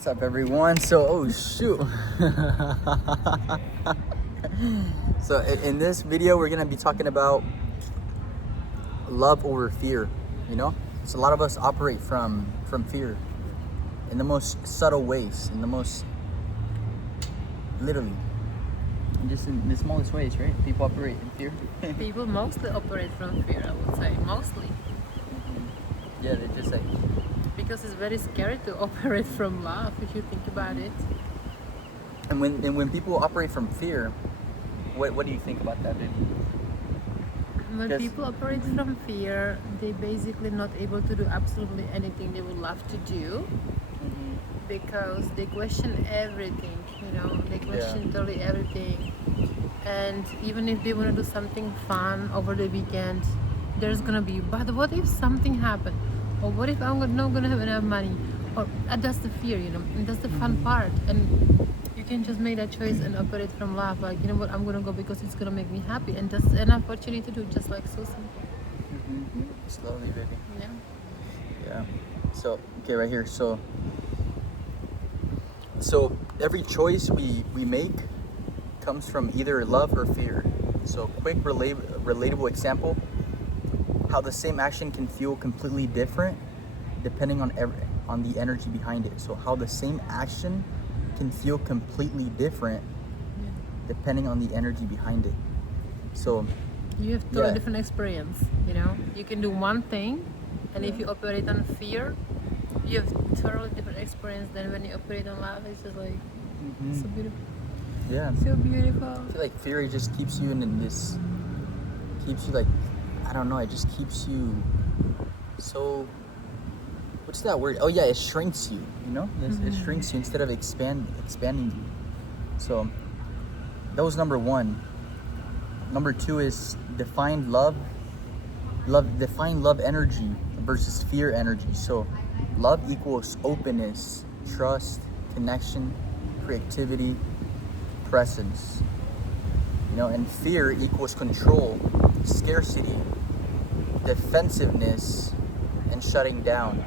What's up, everyone? So, oh shoot. So, in this video, we're gonna be talking about love over fear. You know, so a lot of us operate from fear in the most subtle ways, in the most literally, just in the smallest ways, right? People operate in fear. People mostly operate from fear, I would say. Mostly. Yeah, they're just like. Because it's very scary to operate from love if you think about it. And when people operate from fear, what do you think about that, baby? When people operate from fear, they basically not able to do absolutely anything they would love to do because they question everything, you know, they question totally everything. And even if they want to do something fun over the weekend, there's gonna be, but what if something happened? Or what if I'm not gonna have enough money? Or that's the fear, you know, and that's the fun part. And you can just make that choice and operate from love, like, you know what, I'm gonna go because it's gonna make me happy, and that's enough what you need to do, just like so simple. Slowly, baby. Yeah. So okay, right here. So every choice we make comes from either love or fear. So quick relatable example: how the same action can feel completely different depending on the energy behind it. So how the same action can feel completely different depending on the energy behind it. So you have totally different experience, you know. You can do one thing, and if you operate on fear, you have totally different experience than when you operate on love. It's just like so beautiful. Yeah. So beautiful. I feel like fear just keeps you in this, keeps you like, I don't know, it just keeps you so, what's that word? Oh yeah, it shrinks you, you know? It shrinks you instead of expanding you. So that was number one. Number two is define love energy versus fear energy. So love equals openness, trust, connection, creativity, presence. You know, and fear equals control, scarcity, defensiveness, and shutting down.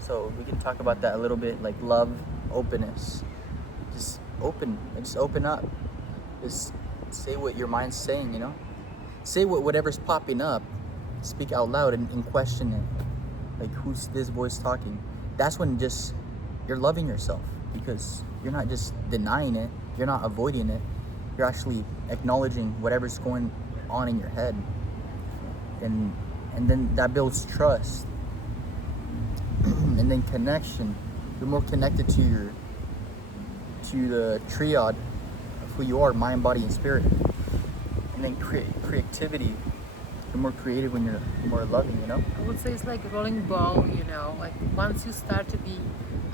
So we can talk about that a little bit, like love, openness. Just open up. Just say what your mind's saying, you know? Say whatever's popping up. Speak out loud and question it. Like, who's this voice talking? That's when just you're loving yourself, because you're not just denying it, you're not avoiding it. You're actually acknowledging whatever's going on in your head. And then that builds trust. And then connection. You're more connected to the triad of who you are, mind, body, and spirit. And then creativity. You're more creative when you're more loving, you know? I would say it's like a rolling ball, you know, like once you start to be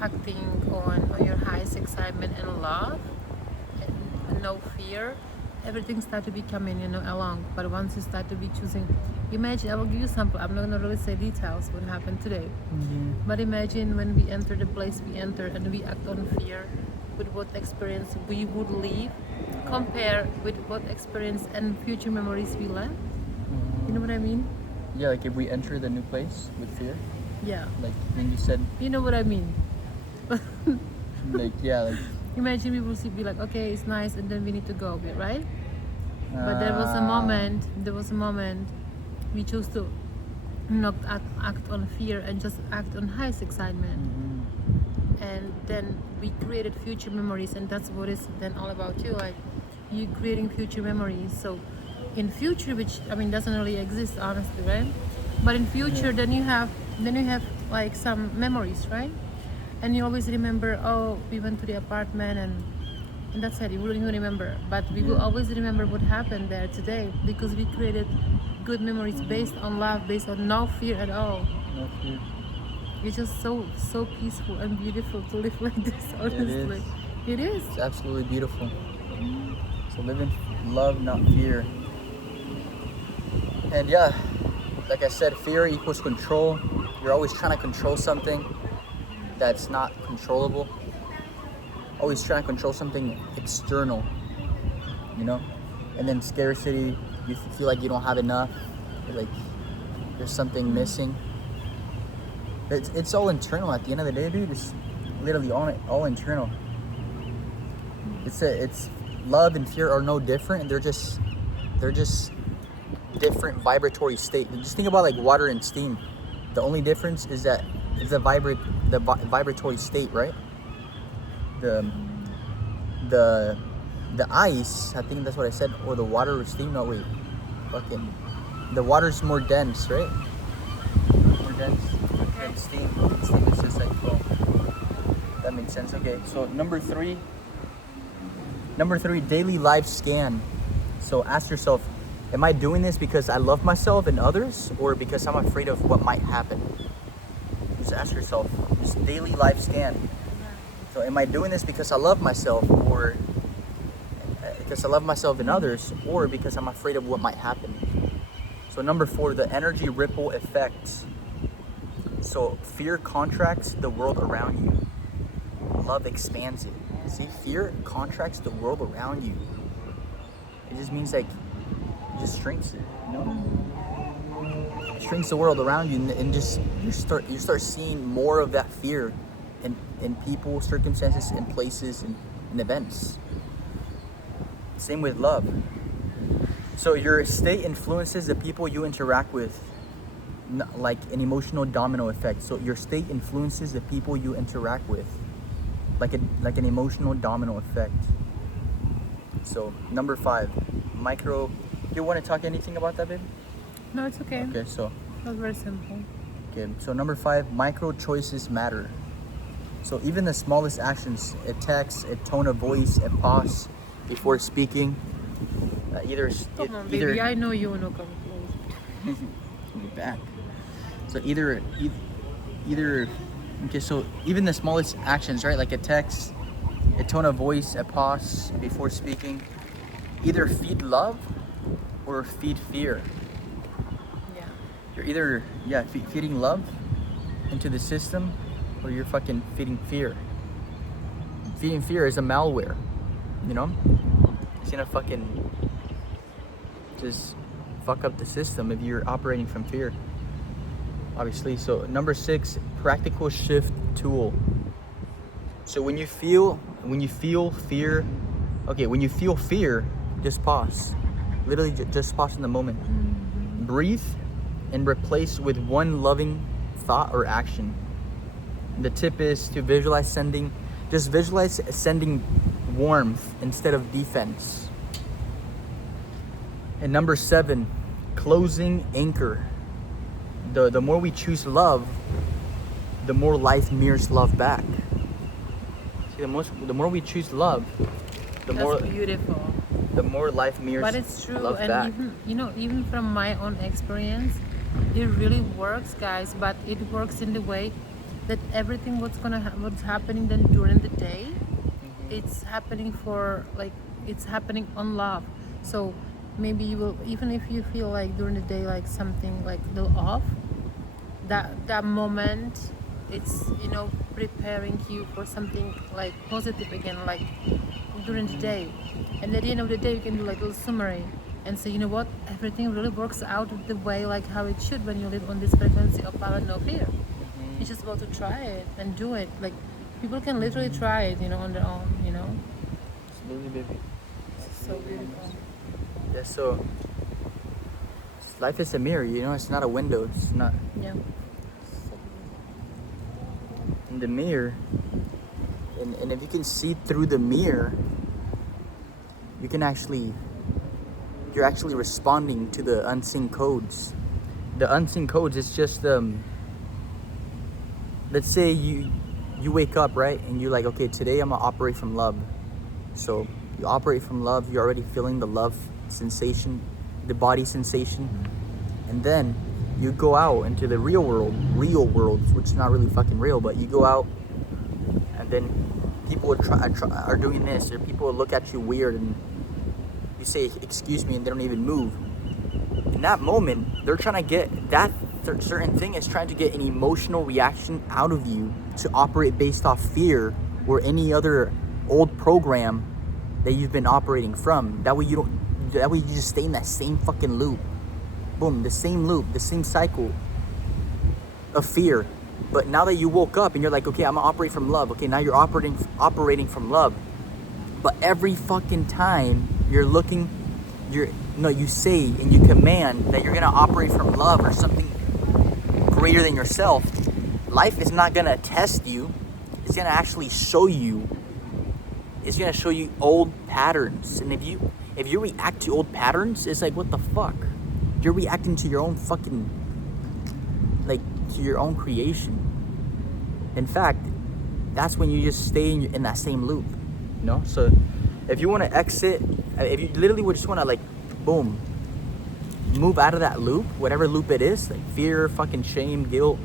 acting on your highest excitement and love and no fear, everything start to be coming, you know, along. But once you start to be choosing, imagine, I will give you sample, I'm not gonna really say details what happened today. But imagine when we enter the place we enter and we act on fear, with what experience we would leave, compare with what experience and future memories we left. You know what I mean? Yeah, like if we enter the new place with fear. Yeah. Like when you said. You know what I mean? Like, yeah, like. Imagine we will be like, okay, it's nice, and then we need to go, right? But there was a moment we chose to not act on fear and just act on highest excitement. And then we created future memories, and that's what it's then all about too, like you creating future memories. So in future, which I mean doesn't really exist honestly, right? But in future, then you have like some memories, right? And you always remember, oh, we went to the apartment, and that's it. You wouldn't even remember, but we will always remember what happened there today, because we created good memories based on love, based on no fear at all. No fear. It's just so peaceful and beautiful to live like this, honestly. It is. It's absolutely beautiful. So live in love, not fear. And yeah, like I said, fear equals control. You're always trying to control something that's not controllable. Always trying to control something external, you know? And then scarcity, you feel like you don't have enough, like there's something missing. It's all internal at the end of the day, dude. It's literally all internal. It's love and fear are no different. They're just different vibratory state. Just think about like water and steam. The only difference is that it's the vibratory state, right? The ice, I think that's what I said, or the water or steam. No, wait, fucking, the water's more dense, right? More dense than steam. Steam is just like foam. That makes sense. Okay, so number three, daily life scan. So ask yourself, am I doing this because I love myself and others, or because I'm afraid of what might happen? Just ask yourself, just daily life scan. So am I doing this because I love myself, or because I love myself and others, or because I'm afraid of what might happen? So number 4, the energy ripple effect. So fear contracts the world around you. Love expands it. See, fear contracts the world around you. It just means like, it just shrinks it, you know? It shrinks the world around you, and just you start seeing more of that fear in people, circumstances, and places, and events. Same with love. So your state influences the people you interact with, like an emotional domino effect. So your state influences the people you interact with, like an emotional domino effect. So number 5, micro. You want to talk anything about that, babe? No, it's okay. Okay, so. That's very simple. Okay, so number 5, micro choices matter. So even the smallest actions, a text, a tone of voice, a pause before speaking, Come on, baby, I know you wanna come close. Be back. So either, okay, so even the smallest actions, right? Like a text, a tone of voice, a pause before speaking, either feed love or feed fear. Yeah. You're either, feeding love into the system, or you're fucking feeding fear. Feeding fear is a malware, you know? It's gonna fucking just fuck up the system if you're operating from fear, obviously. So number 6, practical shift tool. So when you feel fear, just pause. Literally just pause in the moment. Mm-hmm. Breathe and replace with one loving thought or action. The tip is to visualize sending warmth instead of defense. And number 7, closing anchor. The more we choose love, the more life mirrors love back. See, the more we choose love, That's beautiful. the more life mirrors But it's true, love and back. even from my own experience, it really works, guys. But it works in the way that everything what's happening then during the day, it's happening it's happening on love. So maybe you will, even if you feel like during the day like something like a little off, that moment, it's preparing you for something like positive again, like during the day. And at the end of the day, you can do like a little summary and say, you know what, everything really works out the way like how it should when you live on this frequency of love and no fear. It's just about to try it and do it. Like people can literally try it, on their own, Absolutely, baby. It's so beautiful. Yeah, so life is a mirror, it's not a window. It's not. Yeah. In the mirror, and if you can see through the mirror, you're actually responding to the unseen codes. The unseen codes is just let's say you wake up, right, and you're like, okay, today I'm gonna operate from love. So you operate from love, you're already feeling the love sensation, the body sensation, and then you go out into the real world, which is not really fucking real, but you go out, and then people are doing this, or people will look at you weird, and you say, excuse me, and they don't even move. In that moment, they're trying to get that certain thing is trying to get an emotional reaction out of you to operate based off fear or any other old program that you've been operating from. That way you just stay in that same fucking loop. Boom, the same loop, the same cycle of fear. But now that you woke up and you're like, okay, I'm gonna operate from love. Okay, now you're operating from love. But every fucking time you say and you command that you're gonna operate from love or something greater than yourself, life is not gonna test you. It's gonna actually show you. It's gonna show you old patterns. And if you react to old patterns, it's like, what the fuck? You're reacting to your own fucking, like, to your own creation. In fact, that's when you just stay in that same loop, you know? So if you want to exit, if you literally would just want to, like, boom, move out of that loop, whatever loop it is, like fear, fucking shame, guilt,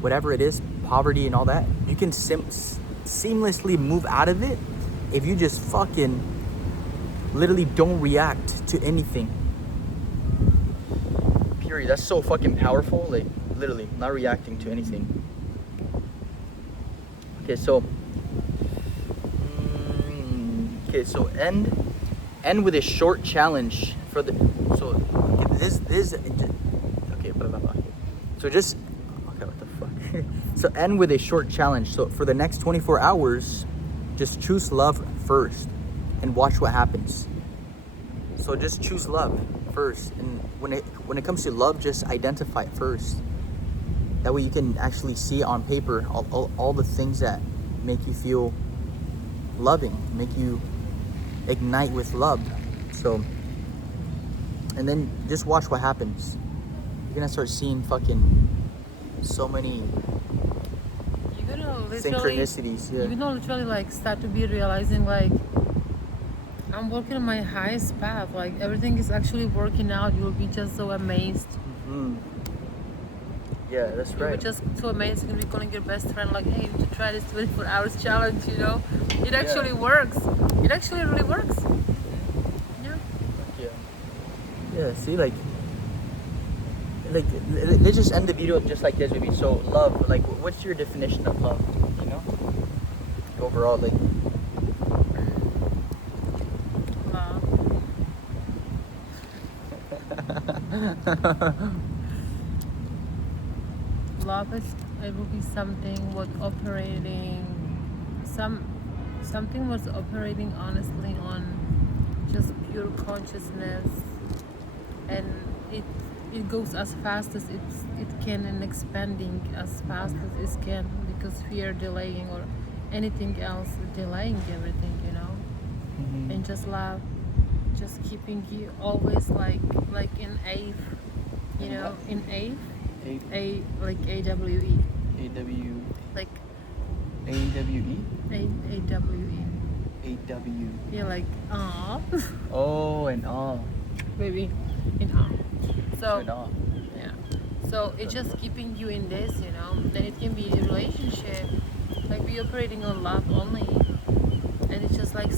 whatever it is, poverty and all that, you can seamlessly move out of it if you just fucking literally don't react to anything. Period. That's so fucking powerful. Like, literally not reacting to anything. Okay, so end with a short challenge for the what the fuck. So end with a short challenge. So for the next 24 hours, just choose love first and watch what happens. So just choose love first, and when it comes to love, just identify it first. That way you can actually see on paper all the things that make you feel loving, make you ignite with love. So, and then just watch what happens. You're gonna start seeing fucking so many synchronicities. Yeah. You're gonna literally like start to be realizing like, I'm working on my highest path. Like everything is actually working out. You'll be just so amazed. Mm-hmm. Yeah, that's right. You'll be just so amazed. You're gonna be calling your best friend like, hey, you should try this 24 hours challenge. You know, it actually works. It actually really works. Yeah. Yeah. See, like let's just end the video just like this, maybe. So love, like, what's your definition of love? You know, overall, like. Love is, it will be something what operating something was operating honestly on just pure consciousness, and it goes as fast as it can and expanding as fast as it can, because fear delaying or anything else delaying everything, you know. Mm-hmm. And just love just keeping you always like in AVE, you know, in AVE. Like AWE. AW. Like AWE? AWE. AW. Yeah, like aw. Oh, and awe. Maybe in awe. So In awe. yeah. So it's just keeping you in this, you know. Then it can be a relationship, like be operating on love only, and it's just like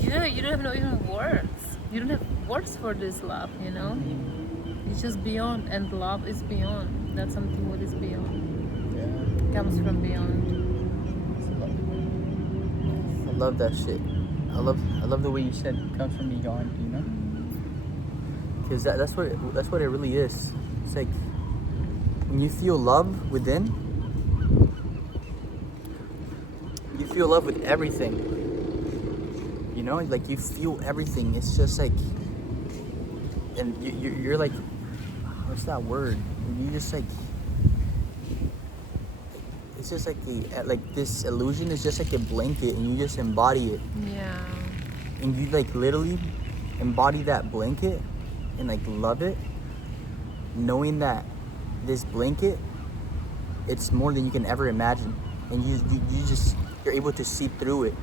you don't have no even words. You don't have words for this love, you know. It's just beyond, and love is beyond. That's something what is beyond. Yeah. Comes from beyond. I love that shit. I love the way you said it comes from beyond, you know? Because that's what it really is. It's like when you feel love within, you feel love with everything. You know, like you feel everything. It's just like, and you're like, what's that word? You just like, it's just like this illusion is just like a blanket, and you just embody it. Yeah. And you like literally embody that blanket and like love it, knowing that this blanket, it's more than you can ever imagine, and you're able to see through it,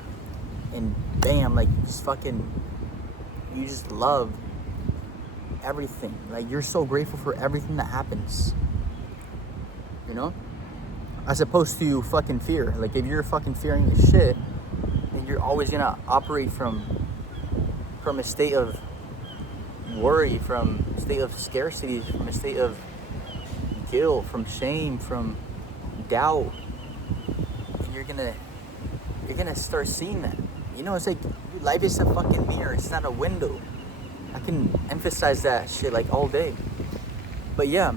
and bam, like you just love everything. Like you're so grateful for everything that happens, you know, as opposed to fucking fear. Like if you're fucking fearing this shit, then you're always gonna operate from a state of worry, from a state of scarcity, from a state of guilt, from shame, from doubt. And you're gonna start seeing that. You know, it's like life is a fucking mirror. It's not a window. I can emphasize that shit like all day. But yeah,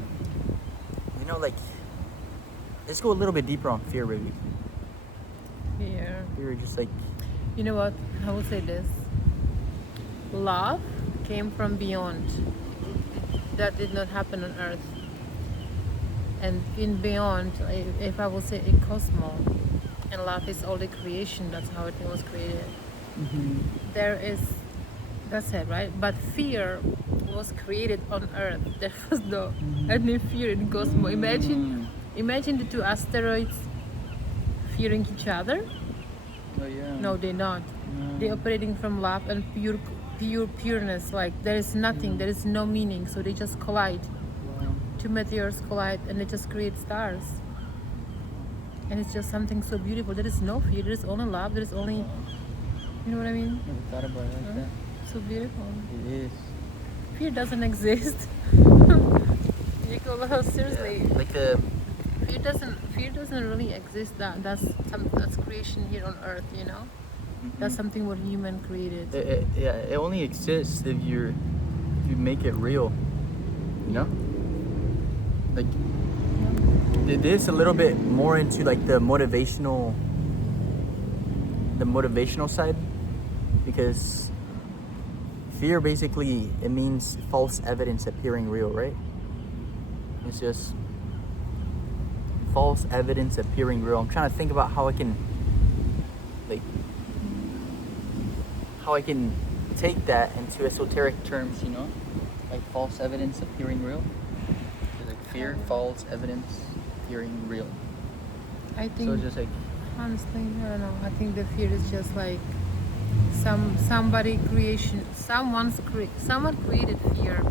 you know, like let's go a little bit deeper on fear, baby. Fear. Fear, just like, You know what? I will say this. Love came from beyond. That did not happen on earth. And in beyond, if I will say a cosmos, and love is all the creation, that's how it was created. There is, that's it, right? But fear was created on earth. There was no any fear in cosmos. Imagine the two asteroids fearing each other. oh yeah. No, they're not. They're operating from love and pureness. Like there is nothing, there is no meaning. So they just collide. Wow. Two meteors collide and they just create stars. And it's just something so beautiful. There is no fear. There is only love. There is only, you know what I mean? Never thought about it like that. So beautiful. It is. Fear doesn't exist. Nicola, seriously. Yeah, like the Fear doesn't really exist. That's creation here on earth, you know. That's something what human created. it only exists if you make it real, you know. Like it is a little bit more into like the motivational side, because fear basically it means false evidence appearing real, right? It's just false evidence appearing real. I'm trying to think about how I can take that into esoteric terms, you know, like false evidence appearing real. Like fear, false evidence appearing real. I think So it's just like, honestly, I don't know. I think the fear is just like somebody creation. Someone created fear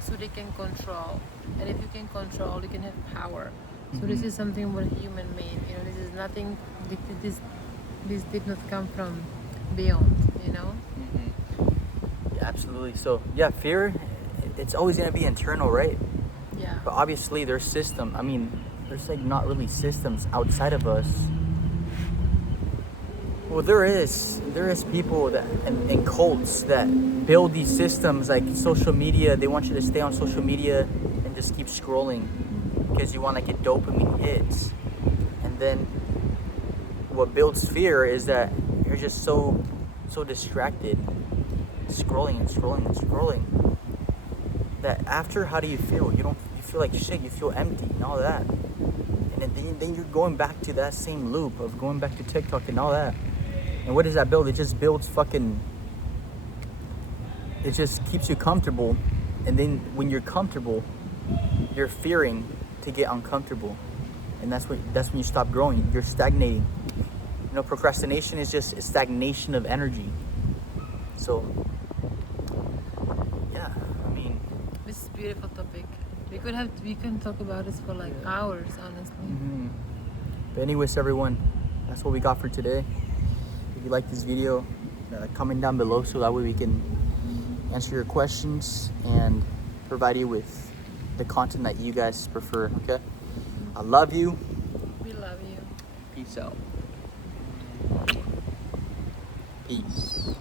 so they can control. And if you can control, you can have power. So this is something what human made. You know, this is nothing. This did not come from beyond. You know. yeah, absolutely. So yeah, fear, it's always gonna be internal, right? Yeah. But obviously there's there's like not really systems outside of us. Well, there is people that and cults that build these systems like social media. They want you to stay on social media and just keep scrolling because you want to get dopamine hits. And then what builds fear is that you're just so distracted, scrolling and scrolling and scrolling, that after, how do you feel? You feel like shit. You feel empty and all that. And then you're going back to that same loop of going back to TikTok and all that. And what does that build? It just builds it just keeps you comfortable. And then when you're comfortable, you're fearing to get uncomfortable. And that's when you stop growing. You're stagnating. You know, procrastination is just a stagnation of energy. So, yeah, I mean, This is a beautiful topic. We can talk about this for like hours, honestly. But anyways, everyone, that's what we got for today. If you like this video, comment down below so that way we can answer your questions and provide you with the content that you guys prefer. Okay, I love you. We love you. Peace out. Peace.